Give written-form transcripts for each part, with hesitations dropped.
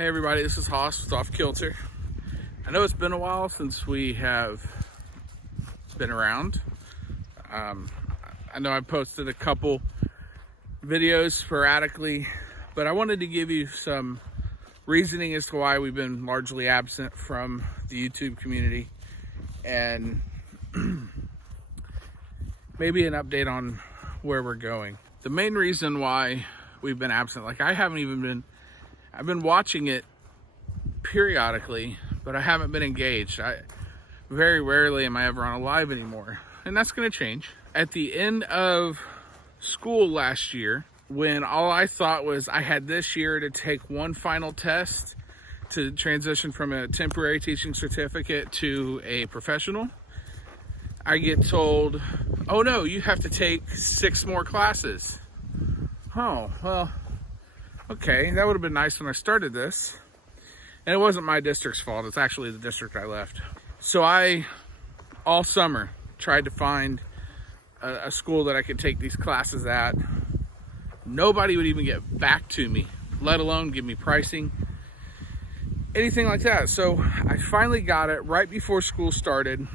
Hey everybody, this is Haas with Off Kilter. I know it's been a while since we have been around. I know I posted a couple videos sporadically, but I wanted to give you some reasoning as to why we've been largely absent from the YouTube community, and maybe an update on where we're going. The main reason why we've been absent, I've been watching it periodically, but I haven't been engaged. Very rarely am I ever on a live anymore, and that's going to change. At the end of school last year, when all I thought was I had this year to take one final test to transition from a temporary teaching certificate to a professional, I get told, oh no, you have to take 6 more classes. Oh, well, okay, that would have been nice when I started this. And it wasn't my district's fault, it's actually the district I left. So I, all summer, tried to find a school that I could take these classes at. Nobody would even get back to me, let alone give me pricing, anything like that. So I finally got it right before school started.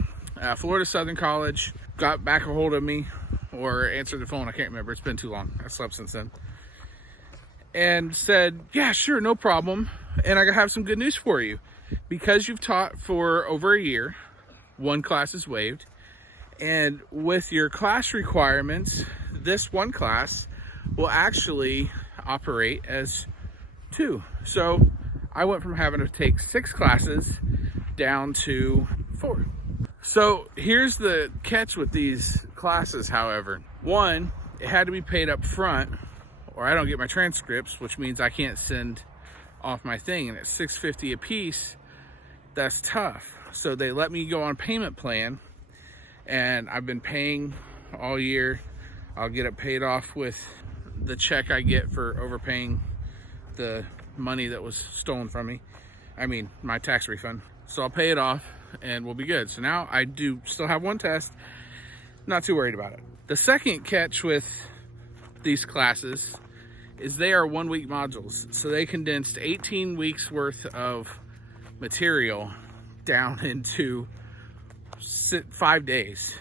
Florida Southern College got back a hold of me, or answered the phone, I can't remember, it's been too long, I slept since then, and said, yeah, sure, no problem, and I have some good news for you. Because you've taught for over a year, 1 class is waived, and with your class requirements, this 1 class will actually operate as 2. So I went from having to take 6 classes down to 4. So here's the catch with these classes, however. 1, it had to be paid up front, or I don't get my transcripts, which means I can't send off my thing, and at $6.50 a piece, that's tough. So they let me go on a payment plan, and I've been paying all year. I'll get it paid off with the check I get for overpaying the money that was stolen from me. I mean, my tax refund. So I'll pay it off and we'll be good. So now I do still have 1 test, not too worried about it. The second catch with these classes is they are 1-week modules. So they condensed 18 weeks worth of material down into 5 days.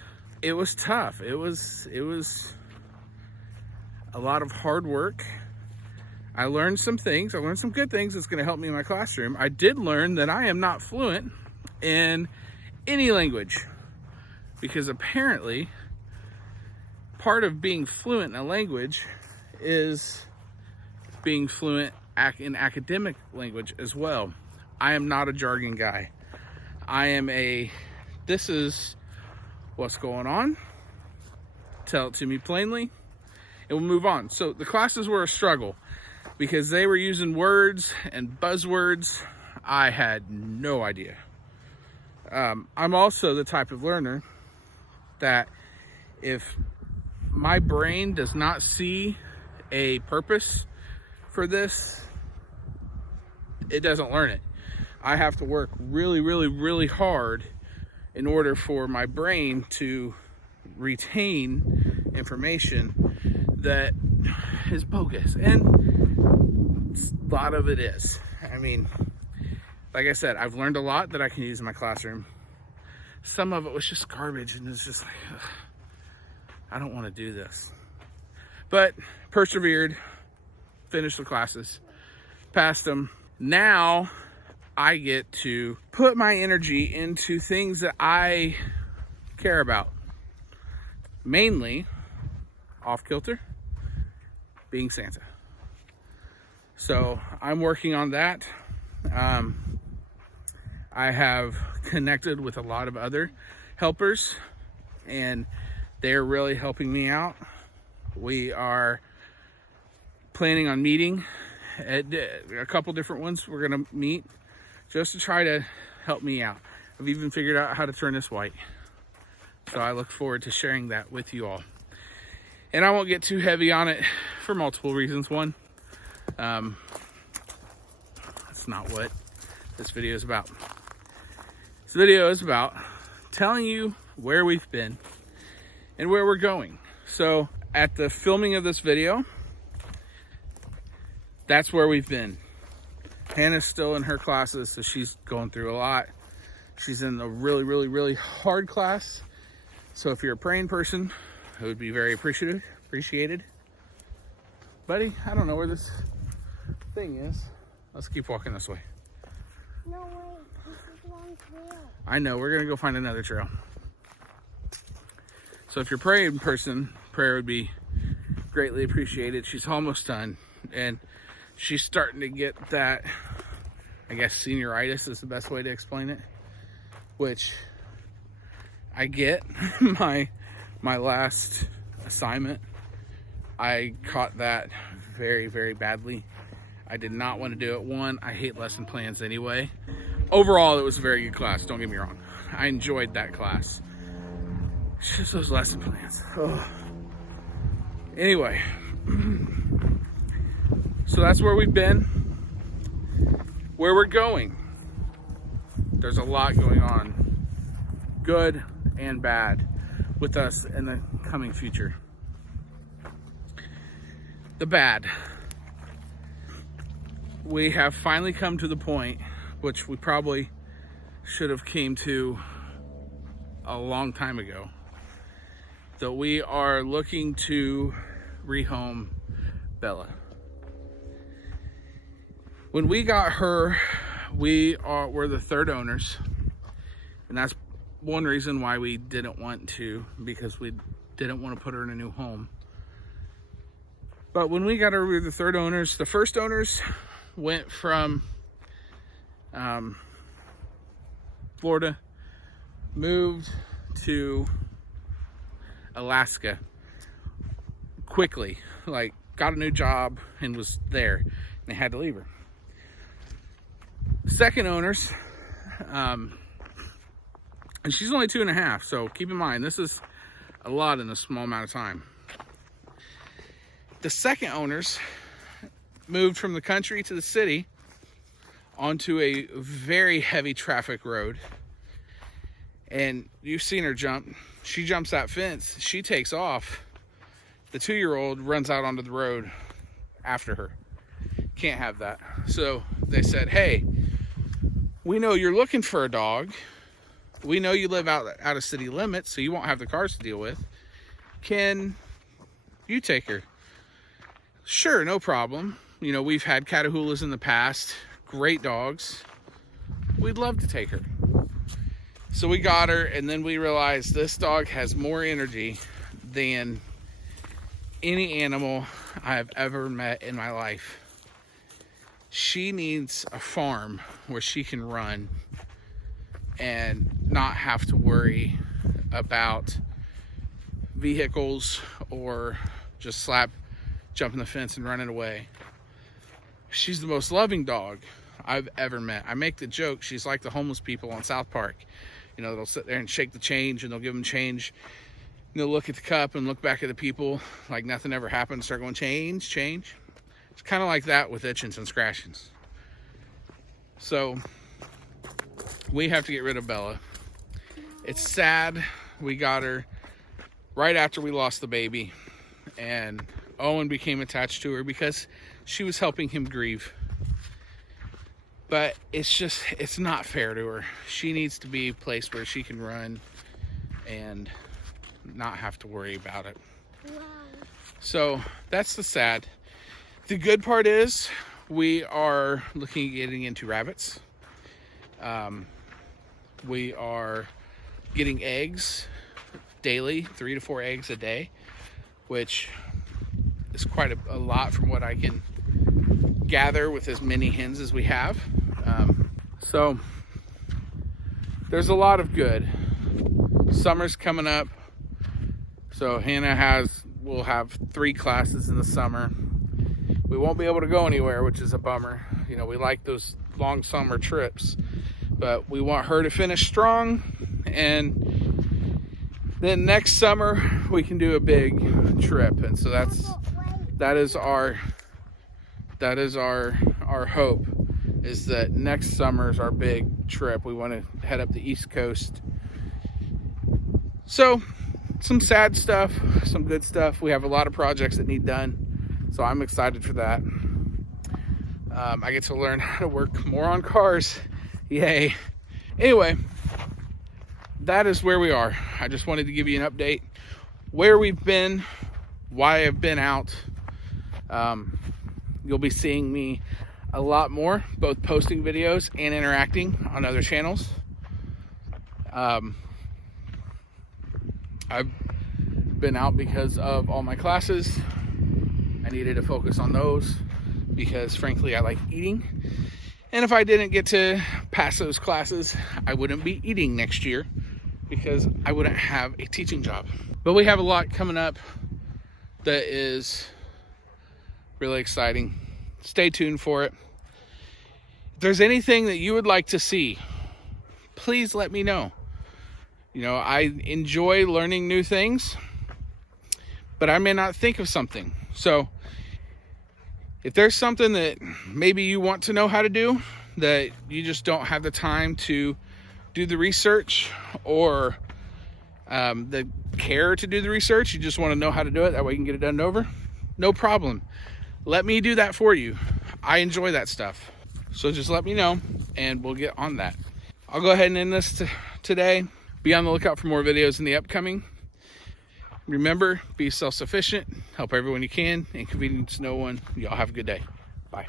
It was tough. It was a lot of hard work. I learned some things. I learned some good things that's going to help me in my classroom. I did learn that I am not fluent in any language, because apparently part of being fluent in a language is being fluent in academic language as well. I am not a jargon guy. I am this is what's going on. Tell it to me plainly, and we'll move on. So the classes were a struggle because they were using words and buzzwords I had no idea. I'm also the type of learner that if my brain does not see a purpose for this, it doesn't learn it. I have to work really, really, really hard in order for my brain to retain information that is bogus, and a lot of it is. I mean, like I said, I've learned a lot that I can use in my classroom. Some of it was just garbage, and it's just like, ugh, I don't want to do this. But persevered, finished the classes, passed them. Now I get to put my energy into things that I care about. Mainly, off kilter, being Santa. So I'm working on that. I have connected with a lot of other helpers, and they're really helping me out. We are planning on meeting at a couple different ones. We're gonna meet just to try to help me out. I've even figured out how to turn this white. So I look forward to sharing that with you all. And I won't get too heavy on it for multiple reasons. One, that's not what this video is about. This video is about telling you where we've been and where we're going. So at the filming of this video, that's where we've been. Hannah's still in her classes, so she's going through a lot. She's in a really hard class. So if you're a praying person, it would be very appreciated. Buddy, I don't know where this thing is. Let's keep walking this way. No, wait. This is the wrong trail. I know, we're gonna go find another trail. So if you're a praying person, prayer would be greatly appreciated. She's almost done, and she's starting to get that, I guess senioritis is the best way to explain it, which I get. My last assignment, I caught that very badly. I did not want to do it. One, I hate lesson plans anyway. Overall, it was a very good class, don't get me wrong. I enjoyed that class. It's just those lesson plans. Oh. Anyway, so that's where we've been. Where we're going, there's a lot going on, good and bad, with us in the coming future. The bad. We have finally come to the point, which we probably should have came to a long time ago, that we are looking to rehome Bella. When we got her, we're the third owners, and that's one reason why we didn't want to, because we didn't want to put her in a new home. But when we got her, we were the third owners. The first owners went from Florida, moved to Alaska quickly, like got a new job and was there, and they had to leave her. Second owners, and she's only 2.5, so keep in mind this is a lot in a small amount of time. The second owners moved from the country to the city onto a very heavy traffic road, and you've seen her jump. She jumps that fence, she takes off. The 2-year-old runs out onto the road after her. Can't have that. So they said, hey, we know you're looking for a dog. We know you live out of city limits, so you won't have the cars to deal with. Can you take her? Sure, no problem. You know, we've had Catahoulas in the past. Great dogs. We'd love to take her. So we got her, and then we realized this dog has more energy than any animal I've ever met in my life. She needs a farm where she can run and not have to worry about vehicles or just jumping the fence and running away. She's the most loving dog I've ever met. I make the joke, she's like the homeless people on South Park. You know, they'll sit there and shake the change, and they'll give them change. And they'll look at the cup and look back at the people like nothing ever happened, start going, change, change. It's kind of like that with itchings and scratchings. So we have to get rid of Bella. It's sad. We got her right after we lost the baby, and Owen became attached to her because she was helping him grieve. But it's not fair to her. She needs to be a place where she can run and not have to worry about it. Wow. So that's the sad. The good part is we are looking at getting into rabbits. We are getting eggs daily, 3 to 4 eggs a day, which is quite a lot from what I can gather with as many hens as we have. So there's a lot of good. Summer's coming up, so Hannah will have 3 classes in the summer. We won't be able to go anywhere, which is a bummer. You know, we like those long summer trips, but we want her to finish strong, and then next summer we can do a big trip. And so that is our hope, is that next summer is our big trip. We want to head up the East Coast. So some sad stuff, some good stuff. We have a lot of projects that need done, so I'm excited for that. I get to learn how to work more on cars. Yay. Anyway, that is where we are. I just wanted to give you an update where we've been, why I've been out. You'll be seeing me a lot more, both posting videos and interacting on other channels. I've been out because of all my classes. I needed to focus on those because frankly I like eating, and if I didn't get to pass those classes, I wouldn't be eating next year because I wouldn't have a teaching job. But we have a lot coming up that is really exciting. Stay tuned for it. If there's anything that you would like to see, please let me know. You know, I enjoy learning new things, but I may not think of something. So if there's something that maybe you want to know how to do that you just don't have the time to do the research, or the care to do the research, you just want to know how to do it, that way you can get it done over, no problem. Let me do that for you. I enjoy that stuff. So just let me know and we'll get on that. I'll go ahead and end this today. Be on the lookout for more videos in the upcoming. Remember, be self-sufficient, help everyone you can, inconvenience no one. Y'all have a good day. Bye.